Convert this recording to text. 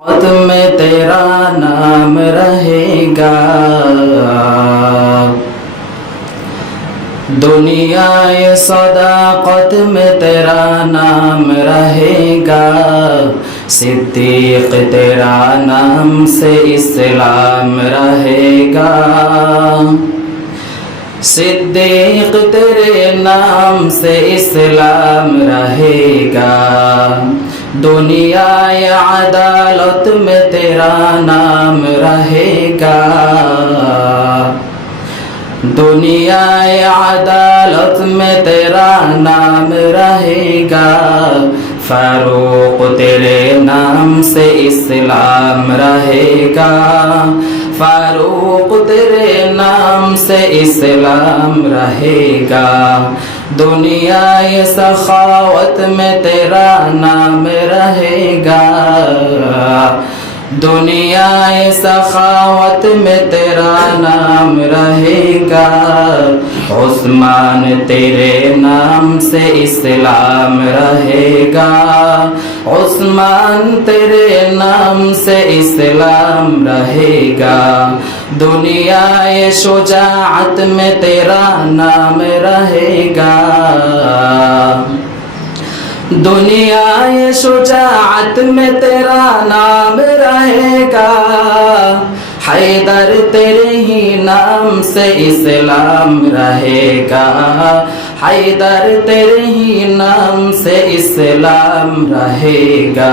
मौत में तेरा नाम रहेगा, दुनिया ये सदाकत में तेरा नाम रहेगा। सिद्दीक तेरा नाम से इस्लाम रहेगा, सिद्दीक तेरे नाम से इस्लाम रहेगा। दुनिया या अदालत में तेरा नाम रहेगा, दुनिया या अदालत में तेरा नाम रहेगा। फारूक तेरे नाम से इस्लाम रहेगा, फारूक तेरे नाम से इस्लाम रहेगा। दुनिया ये सखावत में तेरा नाम रहेगा, दुनिया ये सखावत में तेरा नाम रहेगा। उस्मान तेरे नाम से इस्लाम रहेगा, उस्मान तेरे नाम से इस्लाम रहेगा। दुनिया ये शुजाअत में तेरा नाम रहेगा, दुनिया ये शुजाअत में तेरा नाम रहेगा। हैदर तेरे ही नाम से इस्लाम रहेगा, हैदर तेरे ही नाम से इस्लाम रहेगा।